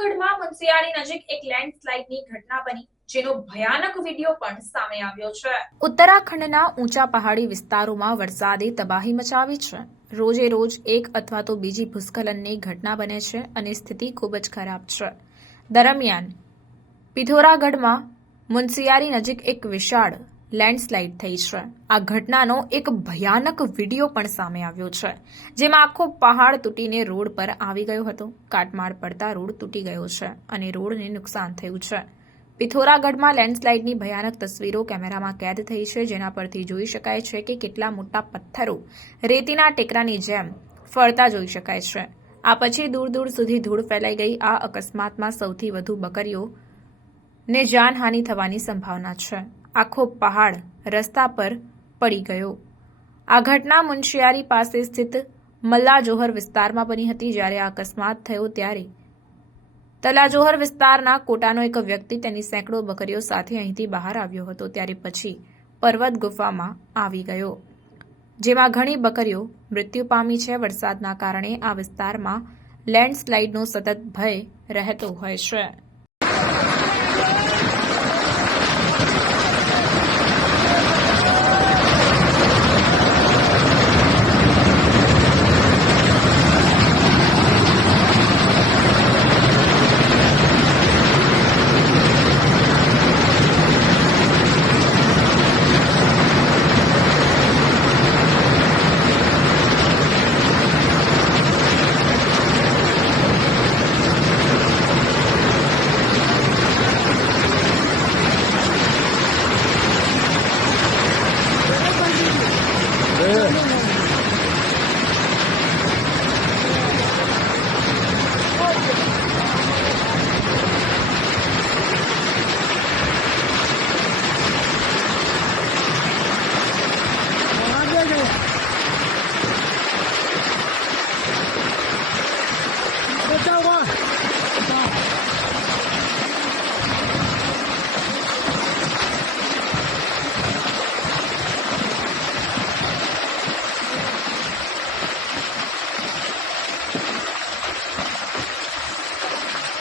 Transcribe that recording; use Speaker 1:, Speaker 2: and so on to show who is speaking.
Speaker 1: પિથોરાગઢમાં મુનસિયારી નજીક એક લેન્ડસ્લાઇડની ઘટના બની, જેનો ભયાનક વીડિયો પણ સામે આવ્યો છે. ઉત્તરાખંડના ઊંચા પહાડી વિસ્તારોમાં વરસાદે તબાહી મચાવી છે. રોજે રોજ એક અથવા તો બીજી ભૂસ્ખલનની ઘટના બને છે અને સ્થિતિ ખૂબ જ ખરાબ છે. દરમિયાન, પિથોરાગઢમાં મુનસિયારી નજીક એક વિશાળ લેન્ડસ્લાઇડ થઈ છે. આ ઘટનાનો એક ભયાનક વીડિયો પણ સામે આવ્યો છે, જેમાં આખો પહાડ તૂટીને રોડ પર આવી ગયો હતો. કાટમાળ પડતા રોડ તૂટી ગયો છે અને રોડને નુકસાન થયું છે. પિથોરાગઢમાં લેન્ડસ્લાઇડની ભયાનક તસવીરો કેમેરામાં કેદ થઈ છે, જેના પરથી જોઈ શકાય છે કે કેટલા મોટા પથ્થરો રેતીના ટેકરાની જેમ ફરતા જોઈ શકાય છે. આ પછી દૂર દૂર સુધી ધૂળ ફેલાઈ ગઈ. આ અકસ્માતમાં સૌથી વધુ બકરીઓ ને જાનહાનિ થવાની સંભાવના છે. આખો પહાડ રસ્તા પર પડી ગયો. આ ઘટના મુનશિયારી પાસે સ્થિત મલ્લાજોહર વિસ્તારમાં બની હતી જ્યારે આ અકસ્માત થયો ત્યારે. તલાજોહર વિસ્તારના કોટાનો એક વ્યક્તિ તેની સેંકડો બકરીઓ સાથે અહીંથી બહાર આવ્યો હતો ત્યારે પછી પર્વત ગુફામાં આવી ગયો. જેમાં ઘણી બકરીઓ મૃત્યુ પામી છે. વરસાદના કારણે આ વિસ્તારમાં લેન્ડસ્લાઇડનો સતત ભય રહેતો હોય છે.